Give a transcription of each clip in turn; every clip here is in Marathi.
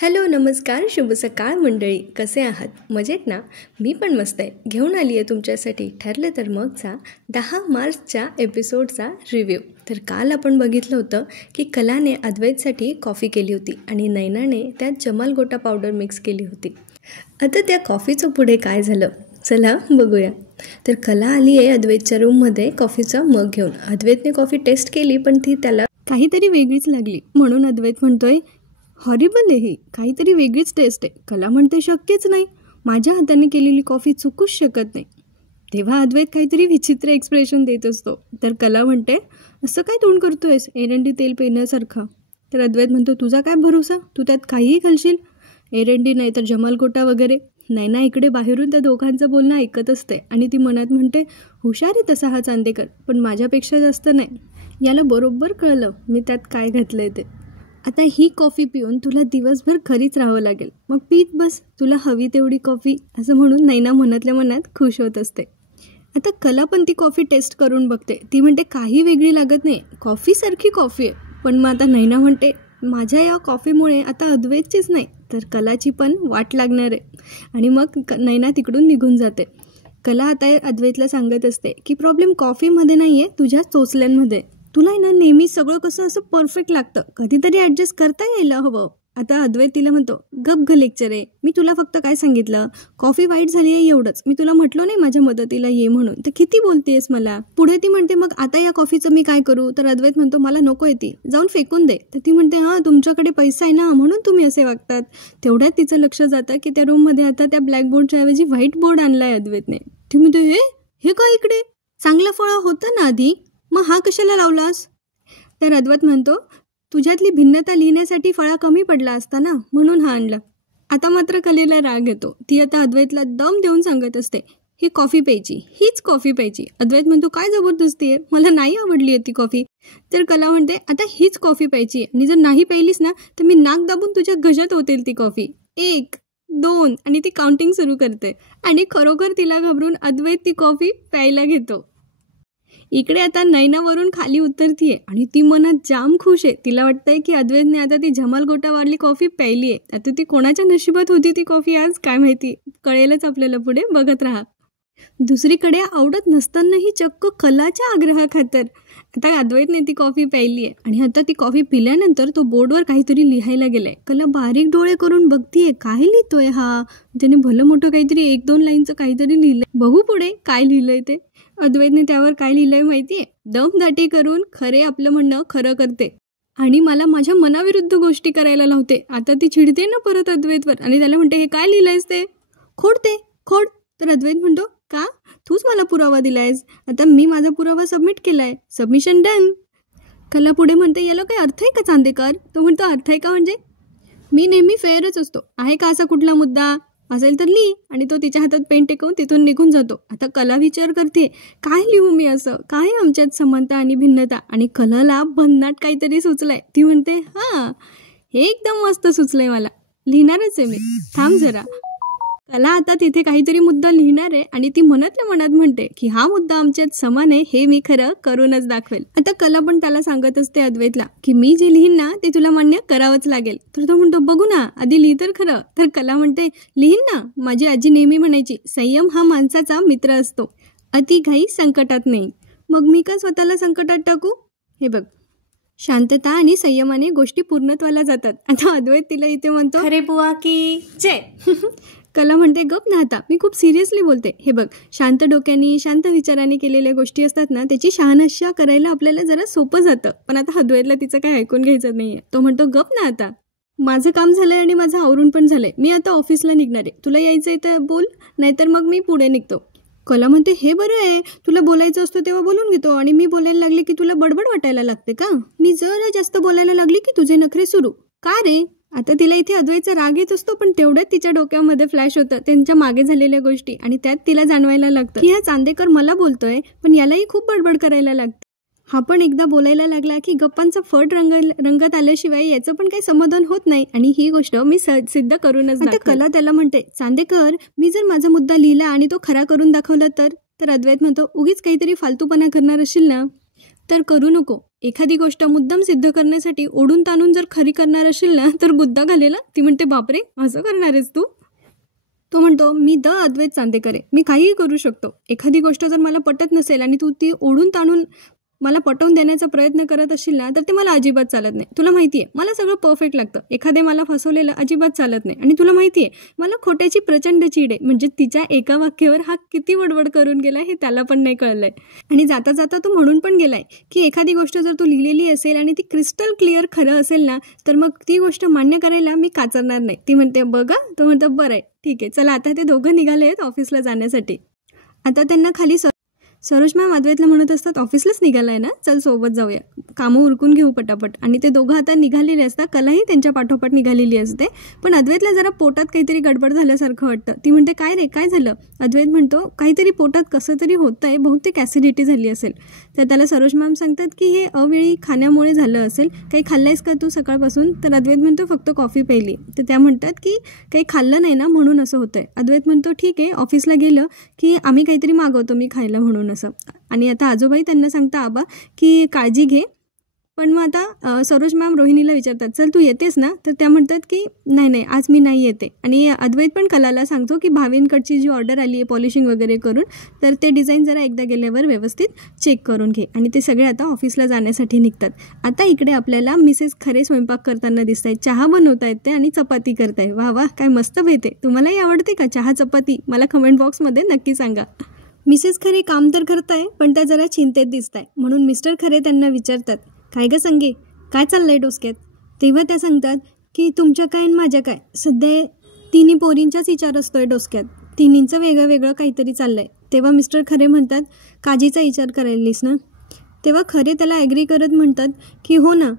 हॅलो, नमस्कार, शुभ सकाळ मंडळी. कसे आहात? मजेत ना? मी पण मस्त आहे. घेऊन आली आहे तुमच्यासाठी ठरलं तर मगचा 10 मार्चच्या एपिसोडचा रिव्ह्यू. तर काल आपण बघितलं होतं की कलाने अद्वैतसाठी कॉफी केली होती आणि नैनाने त्यात जमाल गोटा पावडर मिक्स केली होती. आता त्या कॉफीचं पुढे काय झालं चला बघूया. तर कला आली आहे अद्वैतच्या रूममध्ये कॉफीचा मग घेऊन. अद्वैतने कॉफी टेस्ट केली पण ती त्याला काहीतरी वेगळीच लागली. म्हणून अद्वैत म्हणतोय, हॉरिबल आहे ही, काहीतरी वेगळीच टेस्ट आहे. कला म्हणते, शक्यच नाही, माझ्या हाताने केलेली कॉफी चुकूच शकत नाही. तेव्हा अद्वैत काहीतरी विचित्र एक्सप्रेशन देत असतो. तर कला म्हणते, असं काय तोंड करतोयस एरंडी तेल पिण्यासारखा. तर अद्वैत म्हणतो, तुझा काय भरोसा, तू त्यात काहीही घालशील, एरंडी नाही तर जमाल गोटा वगैरे. नैना इकडे बाहेरून त्या दोघांचं बोलणं ऐकत असते आणि ती मनात म्हणते, हुशार आहे तसा हा चांदेकर, पण माझ्यापेक्षा जास्त नाही. याला बरोबर कळलं मी त्यात काय घातलं आहे ते. आता ही कॉफी पिऊन तुला दिवसभर खरीच राहावं लागेल, मग पीत बस, तुला हवी तेवढी कॉफी, असं म्हणून नैना मनातल्या मनात खुश होत असते. आता कला पण ती कॉफी टेस्ट करून बघते. ती म्हणते, काही वेगळी लागत नाही, कॉफीसारखी कॉफी आहे. पण मग आता नैना म्हणते, माझ्या या कॉफीमुळे आता अद्वैतचीच नाही तर कलाची पण वाट लागणार आहे. आणि मग नैना तिकडून निघून जाते. कला आता अद्वैतला सांगत असते की प्रॉब्लेम कॉफीमध्ये नाही आहे, तुझ्या चोचल्यांमध्ये. तुला ना नेहमी सगळं कसं असं परफेक्ट लागतं, कधीतरी ॲडजस्ट करता यायला हवं. आता अद्वैत तिला म्हणतो, गप लेक्चर आहे, मी तुला फक्त काय सांगितलं, कॉफी वाईट झाली आहे एवढंच, मी तुला म्हटलो नाही माझ्या मदतीला ये म्हणून, तर किती बोलतेस मला. पुढे ती म्हणते, मग आता या कॉफीचं मी काय करू. तर अद्वैत म्हणतो, मला नको आहे ती, जाऊन फेकून दे. तर ती म्हणते, हां तुमच्याकडे पैसा आहे ना म्हणून तुम्ही असे वागतात. तेवढ्यात तिचं लक्ष जातं की त्या रूममध्ये आता त्या ब्लॅकबोर्डच्या ऐवजी व्हाईट बोर्ड आणलाय अद्वैतने. ती म्हणते, हे काय इकडे, चांगलं फळ होतं ना आधी, मग हा कशाला लावलास. तर अद्वैत म्हणतो, तुझ्यातली भिन्नता लिहिण्यासाठी फळा कमी पडला असता ना म्हणून हा आणला. आता मात्र कलेला राग येतो. ती आता अद्वैतला दम देऊन सांगत असते, ही कॉफी प्यायची, हीच कॉफी प्यायची. अद्वैत म्हणतो, काय जबरदस्ती आहे, मला नाही आवडली आहे ती कॉफी. तर कला म्हणते, आता हीच कॉफी प्यायची आणि जर नाही प्यायलीस ना तर मी नाक दाबून तुझ्या घशात होतील ती कॉफी. 1, 2 आणि ती काउंटिंग सुरू करते. आणि खरोखर तिला घाबरून अद्वैत ती कॉफी प्यायला घेतो. इकडे आता नैनावरून खाली उतरतीये आणि ती मनात जाम खुश आहे. तिला वाटतंय की अद्वैतने आता ती जमाल गोटावाली कॉफी प्यायली आहे. आता ती कोणाच्या नशिबात होती ती कॉफी आज काय माहिती, कळेलच आपल्याला पुढे, बघत राहा. दुसरीकडे आवडत नसतानाही चक्क कलाच्या आग्रहाखातर आता अद्वैतने ती कॉफी प्यायली आहे. आणि आता ती कॉफी पिल्यानंतर तो बोर्डवर काहीतरी लिहायला गेलाय. कला बारीक डोळे करून बघतीये, काय लिहितोय हा. त्याने भलं मोठं काहीतरी 1-2 लाईनचं काहीतरी लिहिलंय. बघू पुढे काय लिहिलंय ते. अद्वैतने त्यावर काय लिहिलंय माहितीये, दमदाटी करून खरे आपलं म्हणणं खरं करते आणि मला माझ्या मनाविरुद्ध गोष्टी करायला लावते. आता ती चिडते ना परत अद्वैतवर आणि त्याला म्हणते, हे काय लिहिलंयस ते, खोड. तर अद्वैत म्हणतो, का, तूच मला पुरावा दिलायस, आता मी माझा पुरावा सबमिट केलाय, सबमिशन डन. कला पुढे म्हणते, याला काही अर्थ आहे का चांदेकर. तो म्हणतो, अर्थ आहे का म्हणजे, मी नेहमी फेअरच असतो, आहे का असा कुठला मुद्दा, असेल तर लिही. आणि तो तिच्या हातात पेन टेकवून तिथून निघून जातो. आता कला विचार करते, काय लिहू मी असं, काय आमच्यात समानता आणि भिन्नता. आणि कलाला भन्नाट काहीतरी सुचलंय. ती म्हणते, हां हे एकदम मस्त सुचलंय, मला लिहिणारच आहे मी, थांब जरा. कला आता तिथे काहीतरी मुद्दा लिहिणार आहे आणि ती मनातल्या मनात म्हणते की हा मुद्दा आमच्यात समान आहे, हे मी खरं करूनच दाखवेल. आता कला पण त्याला सांगत असते अद्वैतला की मी जे लिहीन ना ते तुला मान्य करावंच लागेल. तर तो म्हणतो, बघू ना आधी लिही तर खरं. तर कला म्हणते, लिहीन ना, माझी आजी नेहमी म्हणायची, संयम हा माणसाचा मित्र असतो, अतिघाई संकटात नाही. मग मी का स्वतःला संकटात टाकू. हे बघ, शांतता आणि संयमाने गोष्टी पूर्णत्वाला जातात. आता अद्वैत तिला इथे म्हणतो, खरे बुवा की जय. कला म्हणते, गप ना आता, मी खूप सिरियसली बोलते. हे बघ, शांत डोक्याने शांत विचाराने केलेल्या गोष्टी असतात ना त्याची शहानिशा करायला आपल्याला जरा सोपं जातं. पण आता अद्वैतला तिचं काय ऐकून घ्यायचं नाहीये. तो म्हणतो, गप ना आता, माझं काम झालंय आणि माझं आवरून पण झालंय, मी आता ऑफिसला निघणार आहे, तुला यायचंय तर बोल, नाहीतर मग मी पुढे निघतो. कला म्हणते, हे बरं आहे, तुला बोलायचं असतं तेव्हा बोलून घेतो आणि मी बोलायला लागले की तुला बडबड वाटायला लागते का. मी जरा जास्त बोलायला लागली की तुझे नखरे सुरू, का रे. आता तिला इथे अद्वैतचा राग येत असतो पण तेवढ्यात तिच्या डोक्यामध्ये फ्लॅश होतं त्यांच्या मागे झालेल्या गोष्टी आणि त्यात तिला जाणवायला लागतं की हा चांदेकर मला बोलतोय पण यालाही खूप बडबड करायला लागतं. हा पण एकदा बोलायला लागला की गप्पांचा फट रंगात आल्याशिवाय याचं पण काही समाधान होत नाही आणि ही गोष्ट मी सिद्ध करूनच. आता कला त्याला म्हणते, चांदेकर, मी जर माझा मुद्दा लिहिला आणि तो खरा करून दाखवला तर. अद्वैत म्हणतो, उगीच काहीतरी फालतूपणा करणार असशील ना तर करू नको, एखादी गोष्ट मुद्दाम सिद्ध करण्यासाठी ओढून ताणून जर खरी करणार असेल ना तर गुद्दा घालेला. ती म्हणते बापरे असं करणार आहेस तू. तो म्हणतो मी अद्वैत चांदेकर आहे, मी काहीही करू शकतो. एखादी गोष्ट जर मला पटत नसेल आणि तू ती ओढून ताणून मला पटवून देण्याचा प्रयत्न करत असशील ना तर ते मला अजिबात चालत नाही. तुला माहिती आहे मला सगळं परफेक्ट लागतं, एखादे मला फसवलेलं अजिबात चालत नाही. आणि तुला माहिती आहे मला खोट्याची प्रचंड चीड आहे. म्हणजे तिच्या एका वाक्यावर हा किती वडवड करून गेला हे त्याला पण नाही कळलंय. आणि जाता जाता तो म्हणून पण गेलाय की एखादी गोष्ट जर तू लिहिलेली असेल आणि ती क्रिस्टल क्लिअर खरं असेल ना तर मग ती गोष्ट मान्य करायला मी काचरणार नाही. ती म्हणते बघा. तो म्हणतो बरं आहे ठीक आहे चला. आता ते दोघं निघाले आहेत ऑफिसला जाण्यासाठी. आता त्यांना खाली सरोज मॅम अद्वैतला म्हणत असतात ऑफिसलाच निघालाय ना, चल सोबत जाऊया, कामं उरकून घेऊ पटापट. आणि ते दोघं आता निघालेले असतात. कलाही त्यांच्या पाठोपाठ निघालेली असते. पण अद्वैतला जरा पोटात काहीतरी गडबड झाल्यासारखं वाटतं. ती म्हणते काय रे काय झालं. अद्वैत म्हणतो काहीतरी पोटात कसं तरी होतं आहे, बहुतेक ॲसिडिटी झाली असेल. तर त्याला सरोज मॅम सांगतात की हे अवेळी खाण्यामुळे झालं असेल, काही खाल्लंयस का तू सकाळपासून. तर अद्वैत म्हणतो फक्त कॉफी प्यायली. तर त्या म्हणतात की काही खाल्लं नाही ना म्हणून असं होतंय. अद्वैत म्हणतो ठीक आहे ऑफिसला गेलं की आम्ही काहीतरी मागवतो मी खायला म्हणून असं. आणि आता आजोबाई त्यांना सांगता आबा की काळजी घे. पण मग आता सरोज मॅम रोहिणीला विचारतात चल तू येतेस ना. तर त्या म्हणतात की नाही आज मी नाही येते. आणि अद्वैत पण कलाला सांगतो की भावींकडची जी ऑर्डर आली आहे पॉलिशिंग वगैरे करून तर ते डिझाईन जरा एकदा गेल्यावर व्यवस्थित चेक करून घे. आणि ते सगळे आता ऑफिसला जाण्यासाठी निघतात. आता इकडे आपल्याला मिसेस खरे स्वयंपाक करताना दिसत आहेत. चहा बनवता आहेत ते आणि चपाती करताय. वा काय मस्त भेट आहे. तुम्हालाही आवडते का चहा चपाती. मला कमेंट बॉक्समध्ये नक्की सांगा. मिसेस खरे काम तर करताय पण त्या जरा चिंतेत दिसत आहे. म्हणून मिस्टर खरे त्यांना विचारतात काय गं संगे काय चाललंय डोसक्यात. तेव्हा त्या सांगतात की तुमच्या काय आणि माझ्या काय, सध्या तिन्ही पोरींचाच विचार असतोय डोसक्यात, तिन्हींचं वेगळं वेगळं काहीतरी चाललंय. तेव्हा मिस्टर खरे म्हणतात काजीचा विचार करायलीस ना. तेव्हा खरे त्याला ॲग्री करत म्हणतात की हो ना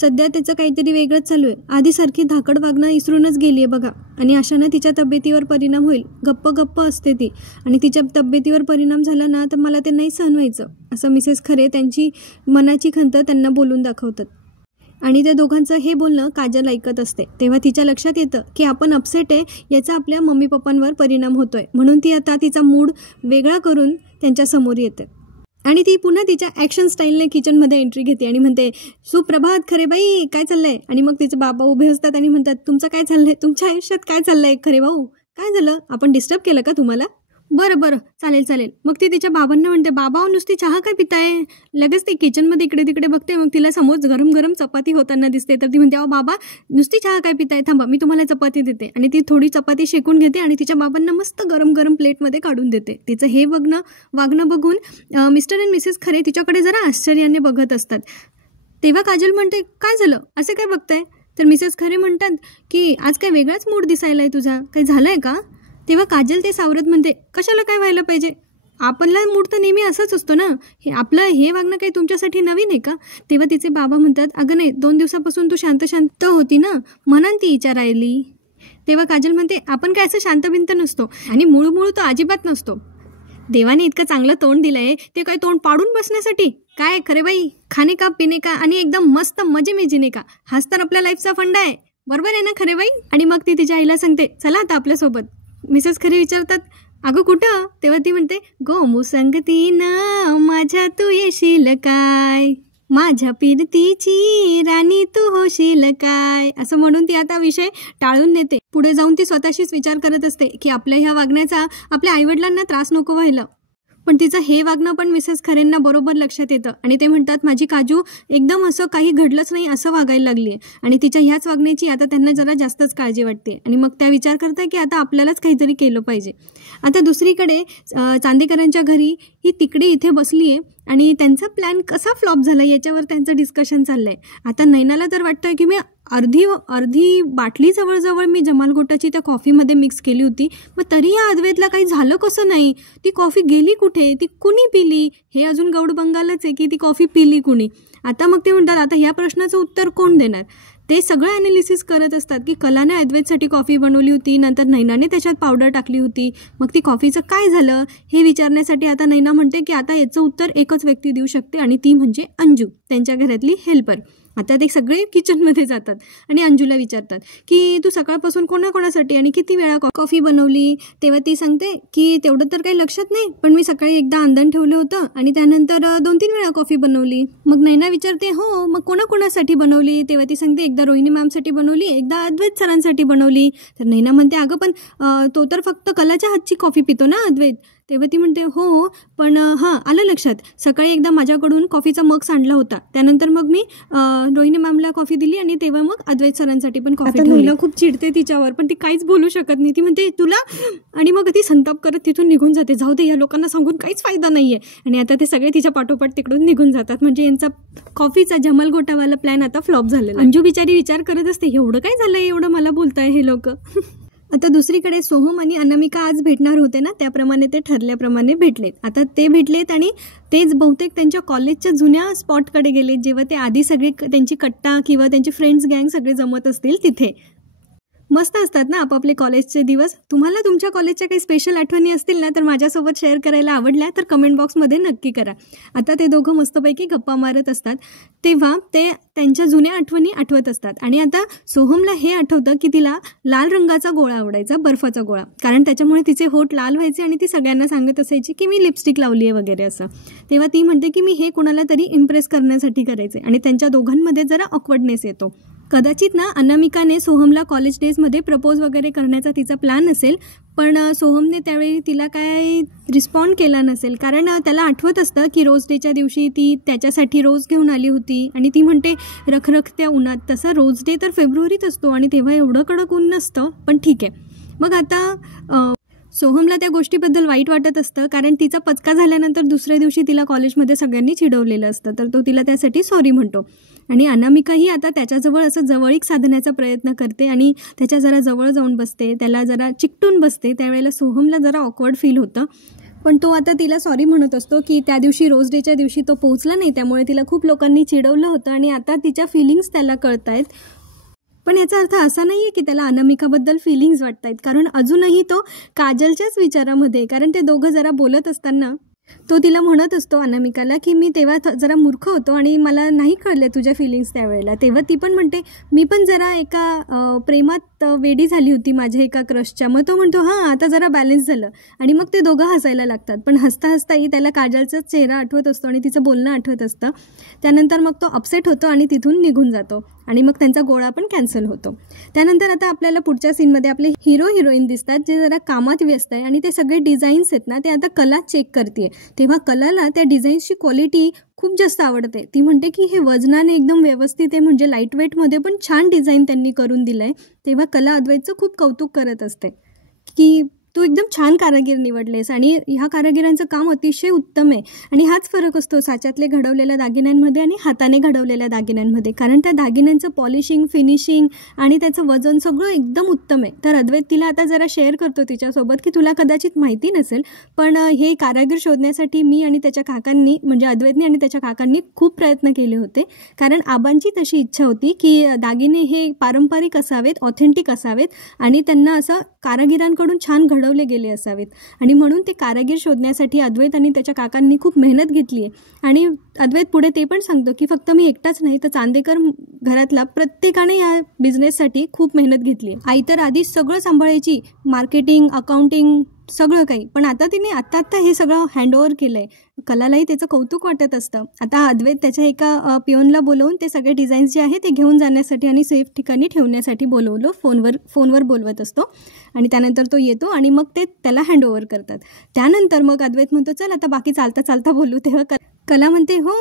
सध्या त्याचं काहीतरी वेगळंच चालू आहे. आधीसारखी धाकड वागणं इसरूनच गेली आहे बघा. आणि अशानं तिच्या तब्येतीवर परिणाम होईल. गप्प असते ती आणि तिच्या तब्येतीवर परिणाम झाला ना तर मला ते नाही सहन व्हायचं. असं मिसेस खरे त्यांची मनाची खंत त्यांना बोलून दाखवतात. आणि त्या दोघांचं हे बोलणं काजल ऐकत असते. तेव्हा तिच्या लक्षात येतं की आपण अपसेट आहे याचा आपल्या मम्मी पप्पांवर परिणाम होतोय. म्हणून ती आता तिचा मूड वेगळा करून त्यांच्यासमोर येते. आणि ती पुन्हा तिच्या ॲक्शन स्टाईलने किचनमध्ये एंट्री घेते आणि म्हणते सुप्रभात खरे बाई काय चाललंय. आणि मग तिचे बाबा उभे असतात आणि म्हणतात तुमचं काय चाललंय, तुमच्या आयुष्यात काय चाललंय खरे भाऊ, काय झालं, आपण डिस्टर्ब केलं का तुम्हाला. बरं चालेल. मग ती तिच्या बाबांना म्हणते बाबा नुसती चहा काय पिताय. लगेच ती किचनमध्ये इकडे तिकडे बघते. मग तिला समोर गरम चपाती होताना दिसते. तर ती म्हणते अहो बाबा नुसती चहा काय पिताय, थांबा मी तुम्हाला चपाती देते. आणि ती थोडी चपाती शेकून घेते आणि तिच्या बाबांना मस्त गरम प्लेटमध्ये काढून देते. तिचं हे वागणं बघून मिस्टर अँड मिसेस खरे तिच्याकडे जरा आश्चर्याने बघत असतात. तेव्हा काजल म्हणते काय झालं असं काय बघताय. तर मिसेस खरे म्हणतात की आज काय वेगळाच मूड दिसायला आहे तुझा, काही झालं आहे का. तेव्हा काजल ते सावरत म्हणते कशाला काय व्हायला पाहिजे, आपला मूड तर नेहमी असंच असतो ना, आपलं हे वागणं काही तुमच्यासाठी नवीन आहे का. तेव्हा तिचे बाबा म्हणतात अगं नाही 2 दिवसापासून तू शांत होती ना म्हणून ती विचारायली. तेव्हा काजल म्हणते आपण काय असं शांतबिंत नसतो आणि मूळ तो अजिबात नसतो. देवाने इतकं चांगलं तोंड दिलंय ते काय तोंड पाडून बसण्यासाठी. काय खरे बाई खाणे का पिणे का आणि एकदम मस्त मजे जिने का, हाच तर आपल्या लाईफचा फंड आहे. बरोबर आहे ना खरे बाई. आणि मग ती तिच्या आईला सांगते चला आता आपल्यासोबत. मिसेस खरे विचारतात अगं कुठं. तेव्हा ती म्हणते गोमू संगतीनं माझ्या तू येशील काय, माझ्या पिरतीची राणी तू होशील काय. असं म्हणून ती आता विषय टाळून नेते. पुढे जाऊन ती स्वतःशीच विचार करत असते की आपल्या ह्या वागण्याचा आपल्या आईवडिलांना त्रास नको व्हायला. पण तिचं हे वागणं पण मिसेस खरेंना बरोबर लक्षात येतं आणि ते म्हणतात माझी काजू एकदम असं काही घडलंच नाही असं वागायला लागली आहे. आणि तिच्या ह्याच वागण्याची आता त्यांना जरा जास्तच काळजी वाटते. आणि मग त्या विचार करतात की आता आपल्यालाच काहीतरी केलं पाहिजे. आता दुसरीकडे चांदेकरांच्या घरी ही तिकडे इथे बसली आहे आणि त्यांचा प्लॅन कसा फ्लॉप झाला याच्यावर त्यांचं डिस्कशन चाललं आहे. आता नैनाला तर वाटतं की मी अर्धी बाटली जवळजवळ मी जमाल गोटाची त्या कॉफीमध्ये मिक्स केली होती, मग तरी या अद्वैतला काही झालं कसं नाही, ती कॉफी गेली कुठे, ती कुणी पिली, हे अजून गौडबंगालच आहे की ती कॉफी पिली कुणी. आता मग ते म्हणतात आता ह्या प्रश्नाचं उत्तर कोण देणार. ते सगळं ॲनालिसिस करत असतात की कलाने अद्वैतसाठी कॉफी बनवली होती, नंतर नैनाने त्याच्यात पावडर टाकली होती, मग ती कॉफीचं काय झालं हे विचारण्यासाठी आता नैना म्हणते की आता याचं उत्तर एकच व्यक्ती देऊ शकते आणि ती म्हणजे अंजू. त्यांच्या घरातली हेल्पर. आता ते सगळे किचनमध्ये जातात आणि अंजूला विचारतात की तू सकाळपासून कोणाकोणासाठी आणि किती वेळा कॉफी बनवली. तेव्हा ती सांगते की तेवढं तर काही लक्षात नाही, पण मी सकाळी एकदा अंधण ठेवलं होतं आणि त्यानंतर 2-3 वेळा कॉफी बनवली. मग नैना विचारते हो मग कोणाकोणासाठी बनवली. तेव्हा ती सांगते एकदा रोहिणी मॅमसाठी बनवली, एकदा अद्वैत सरांसाठी बनवली. तर नैना म्हणते अगं पण तो तर फक्त कलाच्या हातची कॉफी पितो ना अद्वैत. तेव्हा ती म्हणते हो पण हां आलं लक्षात, सकाळी एकदा माझ्याकडून कॉफीचा मग सांडला होता, त्यानंतर मग मी रोहिणी मॅमला कॉफी दिली आणि तेव्हा मग अद्वैत सरांसाठी पण कॉफी ठेवली. नैना खूप चिडते तिच्यावर, पण ती काहीच बोलू शकत नाही. ती म्हणते तुला, आणि मग ती संताप करत तिथून निघून जाते. जाऊ दे, या लोकांना सांगून काहीच फायदा नाही आहे. आणि आता ते सगळे तिच्या पाठोपाठ तिकडून निघून जातात. म्हणजे यांचा कॉफीचा जमलगोटावाला प्लॅन आता फ्लॉप झालेला. अंजू बिचारी विचार करत असते एवढं काय झालं, एवढं मला बोलताय हे लोक. आता दुसरीकडे सोहम आणि अनामिका आज भेटणार होते ना, त्याप्रमाणे ते ठरल्याप्रमाणे भेटलेत. आता ते भेटलेत आणि तेच बहुतेक त्यांच्या कॉलेजच्या जुन्या स्पॉटकडे गेलेत, जेव्हा ते आधी सगळे त्यांची कट्टा किंवा त्यांची फ्रेंड्स गँग सगळे जमत असतील तिथे. मस्त असतात ना आपापले कॉलेजचे दिवस. तुम्हाला तुमच्या कॉलेजच्या काही स्पेशल आठवणी असतील ना तर माझ्यासोबत शेअर करायला आवडल्या तर कमेंट बॉक्समध्ये नक्की करा. आता ते दोघं मस्तपैकी गप्पा मारत असतात तेव्हा ते त्यांच्या जुन्या आठवणी आठवत असतात. आणि आता सोहमला हे आठवतं की तिला लाल रंगाचा गोळा आवडायचा, बर्फाचा गोळा, कारण त्याच्यामुळे तिचे होठ लाल व्हायचे आणि ती सगळ्यांना सांगत असायची की मी लिपस्टिक लावली आहे वगैरे असं. तेव्हा ती म्हणते की मी हे कोणाला तरी इम्प्रेस करण्यासाठी करायचे. आणि त्यांच्या दोघांमध्ये जरा ऑकवर्डनेस येतो. कदाचित ना अनामिकाने सोहमला कॉलेज डेजमध्ये प्रपोज वगैरे करण्याचा तिचा प्लॅन असेल, पण सोहमने त्यावेळी तिला काय रिस्पॉन्ड केला नसेल, कारण त्याला आठवत असतं की रोज डेच्या दिवशी ती त्याच्यासाठी रोज घेऊन आली होती आणि ती म्हणते रखरखत्या उन्हात. तसा रोज डे तर फेब्रुवारीत असतो आणि तेव्हा एवढं कडक ऊन नसतं, पण ठीक आहे. मग आता सोहमला त्या गोष्टीबद्दल वाईट वाटत असतं, कारण तिचा पचका झाल्यानंतर दुसऱ्या दिवशी तिला कॉलेजमध्ये सगळ्यांनी चिडवलेलं असतं, तर तो तिला त्यासाठी सॉरी म्हणतो. आणि अनामिकाही आता त्याच्याजवळ असं जवळीक साधण्याचा प्रयत्न करते आणि त्याच्या जरा जवळ जाऊन बसते, त्याला जरा चिकटून बसते. त्यावेळेला सोहमला जरा ऑकवर्ड फील होतं, पण तो आता तिला सॉरी म्हणत असतो की त्या दिवशी रोज डेच्या दिवशी तो पोहोचला नाही, त्यामुळे तिला खूप लोकांनी चिडवलं होतं आणि आता तिच्या फिलिंग्स त्याला कळत आहेत. पण याचा अर्थ असा नाही आहे की त्याला अनामिकाबद्दल फिलिंग्स वाटत आहेत, कारण अजूनही तो काजलच्याच विचारामध्ये. कारण ते दोघं जरा बोलत असताना तो तिला म्हणत असतो अनामिकाला की मी तेव्हा जरा मूर्ख होतो आणि मला नाही कळले तुझ्या फिलिंग्स त्यावेळेला. तेव्हा ती पण म्हणते मी पण जरा एका प्रेमात वेडी झाली होती माझ्या एका क्रशच्या. मग तो म्हणतो हां आता जरा बॅलन्स झालं. आणि मग ते दोघं हसायला लागतात, पण हसता हसताही त्याला काजलचाच चेहरा आठवत असतो आणि तिचं बोलणं आठवत असतं. त्यानंतर मग तो अपसेट होतो आणि तिथून निघून जातो आणि मग त्यांचा गोळा पण कॅन्सल होतो. त्यानंतर आता आपल्याला पुढच्या सीनमध्ये आपले हिरो हिरोईन दिसतात जे जरा कामात व्यस्त आहे आणि ते सगळे डिझाईन्स आहेत ना ते आता कला चेक करते. तेव्हा कलाला त्या डिझाईन्सची क्वालिटी खूप जास्त आवडते. ती म्हणते की हे वजनाने एकदम व्यवस्थित आहे, म्हणजे लाईट वेटमध्ये पण छान डिझाईन त्यांनी करून दिलं आहे. तेव्हा कला अद्वैतचं खूप कौतुक करत असते की तू एकदम छान कारागीर निवडलेस आणि ह्या कारागिरांचं काम अतिशय उत्तम आहे. आणि हाच फरक असतो साच्यातले घडवलेल्या दागिन्यांमध्ये आणि हाताने घडवलेल्या दागिन्यांमध्ये, कारण त्या दागिन्यांचं पॉलिशिंग, फिनिशिंग आणि त्याचं वजन सगळं एकदम उत्तम आहे. तर अद्वैत तिला आता जरा शेअर करतो तिच्यासोबत की तुला कदाचित माहिती नसेल, पण हे कारागीर शोधण्यासाठी मी आणि त्याच्या काकांनी, म्हणजे अद्वैतने आणि त्याच्या काकांनी खूप प्रयत्न केले होते. कारण आबांची तशी इच्छा होती की दागिने हे पारंपरिक असावेत, ऑथेंटिक असावेत आणि त्यांना असं कारागिरांकडून छान घडवले गेले असावेत. आणि म्हणून ते कारागीर शोधण्यासाठी अद्वैत आणि त्याच्या काकांनी खूप मेहनत घेतली आहे. आणि अद्वैत पुढे ते पण सांगतो की फक्त मी एकटाच नाही तर चांदेकर घरातला प्रत्येकाने या बिझनेससाठी खूप मेहनत घेतली आहे. आई तर आधी सगळं सांभाळायची, मार्केटिंग, अकाउंटिंग, सगळं काही, पण आता तिने आत्ता हे सगळं हँडओव्हर केलं आहे. कलालाही त्याचं कौतुक वाटत असतं. आता अद्वैत त्याच्या एका पिओनला बोलवून ते सगळे डिझाईन्स जे आहे ते घेऊन जाण्यासाठी आणि सेफ ठिकाणी ठेवण्यासाठी बोलवलं. फोनवर बोलवत असतो आणि त्यानंतर तो येतो आणि मग ते त्याला हँडओव्हर करतात. त्यानंतर मग अद्वैत म्हणतो चल आता बाकी चालता चालता बोलू. तेव्हा कला म्हणते हो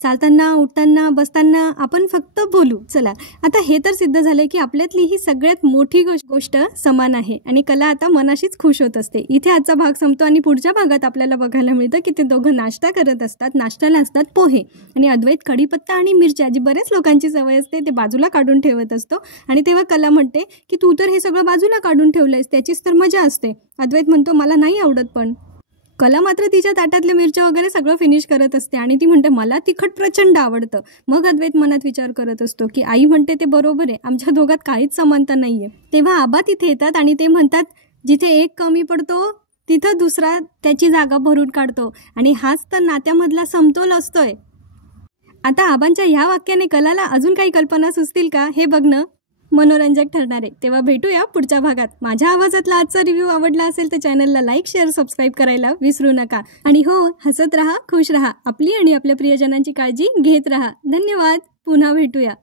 चालताना, उठताना, बसताना आपण फक्त बोलू. चला आता हे तर सिद्ध झालंय की आपल्यातली ही सगळ्यात मोठी गोष्ट समान आहे आणि कला आता मनाशीच खुश होत असते. इथे आजचा भाग संपतो आणि पुढच्या भागात आपल्याला बघायला मिळतं की ते दोघं नाश्ता करत असतात. नाश्त्याला असतात पोहे आणि अद्वैत कढीपत्ता आणि मिरच्या, जी बऱ्याच लोकांची सवय असते, ते बाजूला काढून ठेवत असतो. आणि तेव्हा कला म्हणते की तू तर हे सगळं बाजूला काढून ठेवलंयस, त्याचीच तर मजा असते. अद्वैत म्हणतो मला नाही आवडत. पण कला मात्र तिच्या ताटातले मिरच्या वगैरे सगळं फिनिश करत असते आणि ती म्हणते मला तिखट प्रचंड आवडतं. मग अद्वैत मनात विचार करत असतो की आई म्हणते ते बरोबर आहे, आमच्या दोघात काहीच समानता नाही आहे. तेव्हा आबा तिथे येतात आणि ते म्हणतात जिथे एक कमी पडतो तिथं दुसरा त्याची जागा भरून काढतो आणि हाच तर नात्यामधला समतोल असतोय. आता आबांच्या ह्या वाक्याने कलाला अजून काही कल्पना सुचतील का हे बघणं मनोरंजक ठरणार आहे. तेव्हा भेटूया पुढच्या भागात. माझ्या आवाजातला आजचा रिव्ह्यू आवडला असेल तर चॅनलला लाईक, शेअर, सबस्क्राईब करायला विसरू नका. आणि हो, हसत राहा, खुश राहा, आपली आणि आपल्या प्रियजनांची काळजी घेत राहा. धन्यवाद. पुन्हा भेटूया.